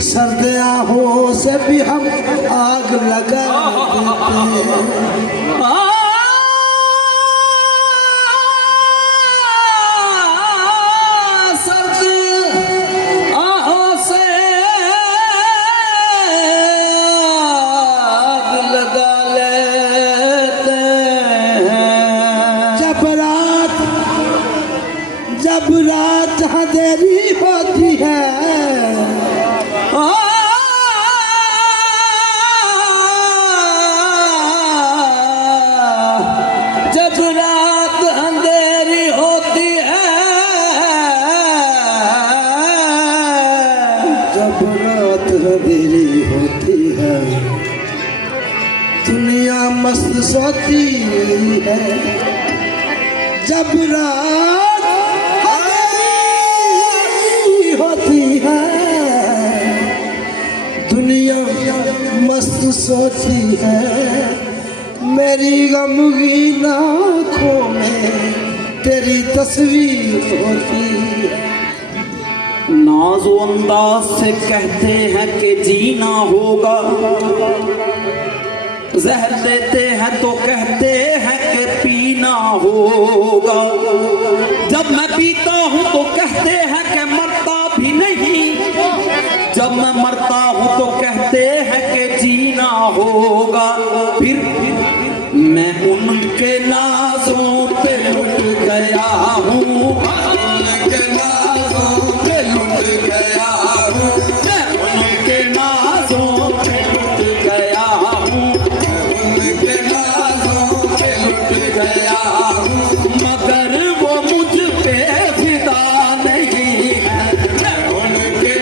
सर्द आहों से भी हम आग लगा देते हैं। जब रात अंधेरी होती है, जब रात अंधेरी होती है, जब रात अंधेरी होती है, दुनिया मस्त सोती है। जब रात होती है, दुनिया मस्त सोती है। मेरी गमगीन आँखों में तेरी तस्वीर होती है। नाज़ो अंदाज से कहते हैं कि जीना होगा, जहर देते हैं तो कहते हैं कि पीना होगा। जब मैं पीता हूँ तो कहते हैं कि मरता भी नहीं, जब मैं मरता हूँ तो कहते हैं कि जीना होगा। फिर मैं उनके नाज़ों पे लुट गया हूँ, उनके नाज़ों पे लुट गया हूँ, मैं उनके नाज़ों पे लुट गया हूँ, उनके नाज़ों पे लुट गया हूँ। मगर वो मुझ पे फिदा नहीं है, मैं उनके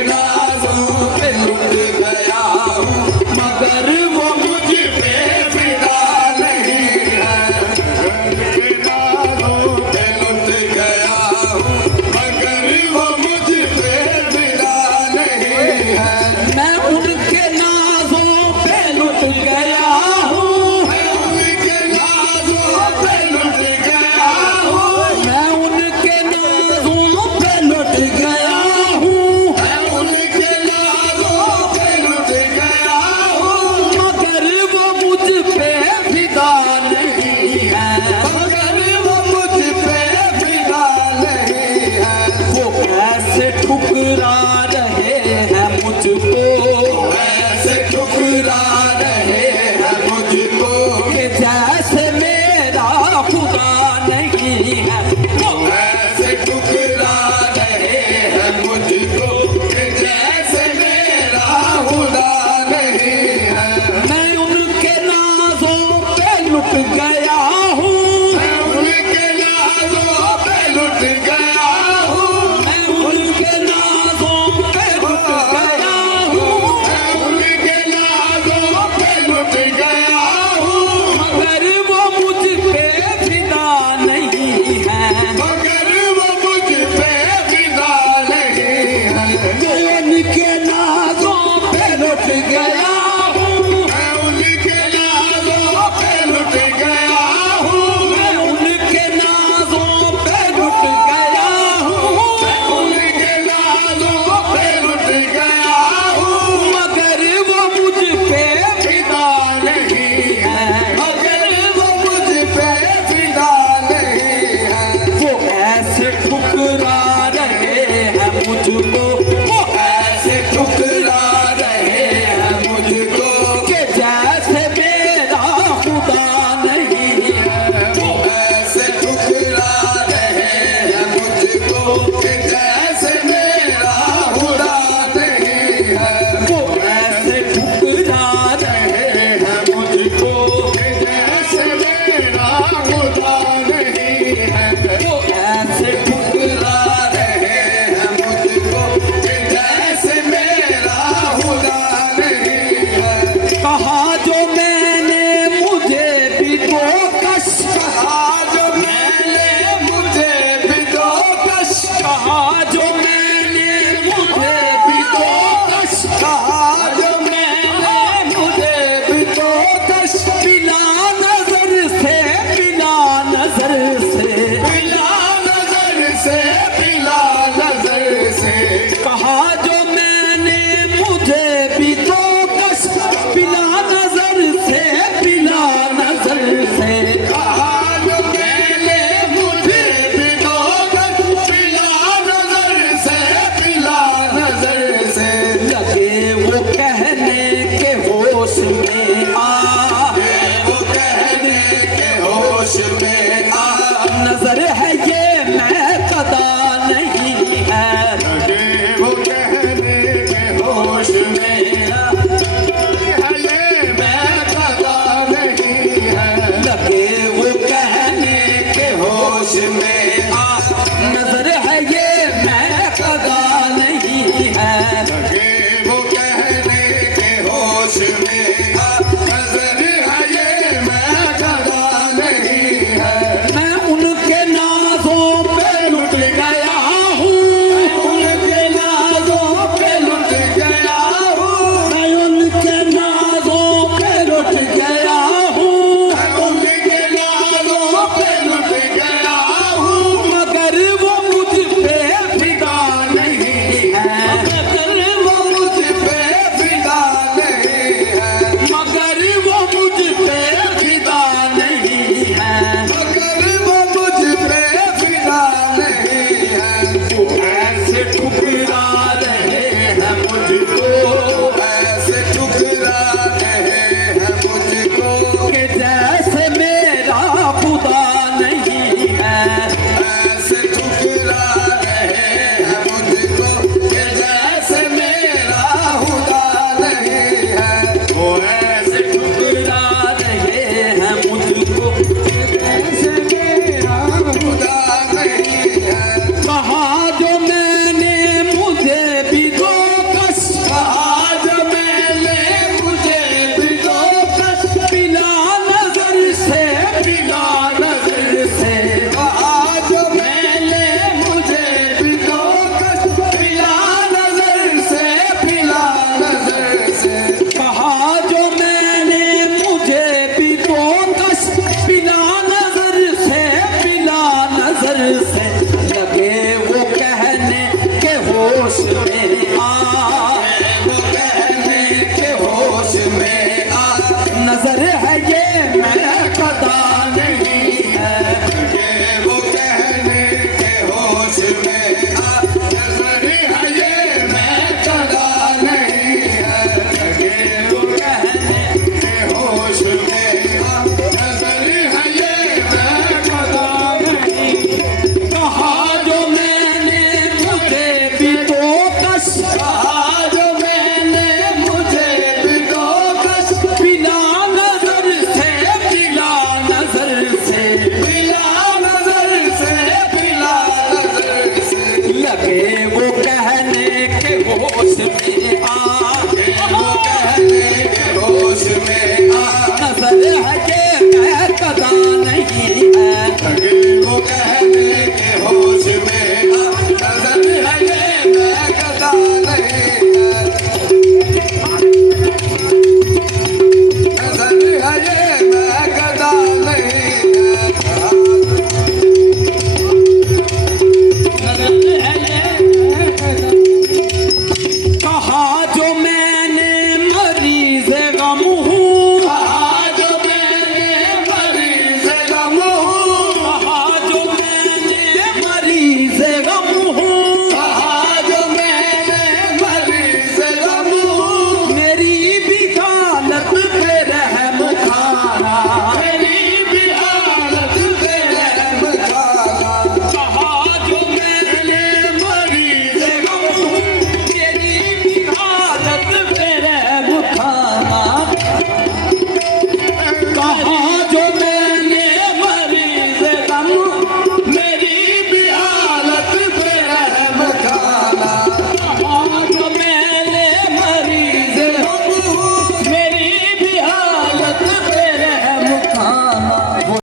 होश में लगे वो कहने के होश में आ नजर है ये मैं कदा नहीं है लगे वो कहने के होश में आ नजर है ये मैं कदा नहीं है मैं उनके नाजों पे लुट गया हूँ उनके नाजों पे लुट गया हूँ मैं उनके नाजों पे लुट गया हूँ उनके नाजों पे लुट गया हूँ मगर वो मुझ पे फिदा नहीं है मगर वो मुझ पे फिदा नहीं है मगर वो मुझ पे फिदा नहीं है मगर वो मुझ पे फिदा नहीं है ऐसे ठुकरा रहे हैं मुझको ऐसे ठुकरा रहे हैं मुझको कि जैसे मेरा खुदा नहीं है ऐसे ठुकरा रहे हैं मुझको कि जैसे मेरा खुदा नहीं है वो ऐसे ठुकरा रहे हैं मुझको ऐसे मेरा खुदा नहीं है कहा जो मैंने मुझे भी दो कस आज मैंने मुझे भी दो कस बिना नजर से बिना नजर से आज मैंने मुझे भी दो कस पिला नजर से पिला नजर से कहा जो मैंने मुझे भी दो कस बिना नजर से बिना नजर से लगे वो कहने के होश में आ वो कहने के होश में आ नजर है ये मैं कदा नहीं है के वो कहने के होश में आ नजर है ये मैं कदा नहीं है के वो कहने के होश में आ नजर है ये मैं कदा नहीं कहा जो मैंने मुझे भी दो कस आज मैंने मुझे भी दो कस बिना नजर से बिना नजर से पिला नजर से पिला नजर से लगे वो कहने के होश में आ वो कहने के होश में आ नजर है ये मैं कदा नहीं है लगे वो कहने के होश में आ नजर है ये मैं कदा नहीं है नजर है ये मैं कदा नहीं कहा जो मैंने मरीज गम हूँ आज मैंने मरीज गम हूँ कहा जो मैंने मरीज गम हूँ आज मैंने मरीज गम हूँ मेरी भी हालत पे रहम खाना मेरी भी हालत पे रहम खाना कहा जो मैंने मरीज गम हूँ मेरी भी हालत पे रहम खाना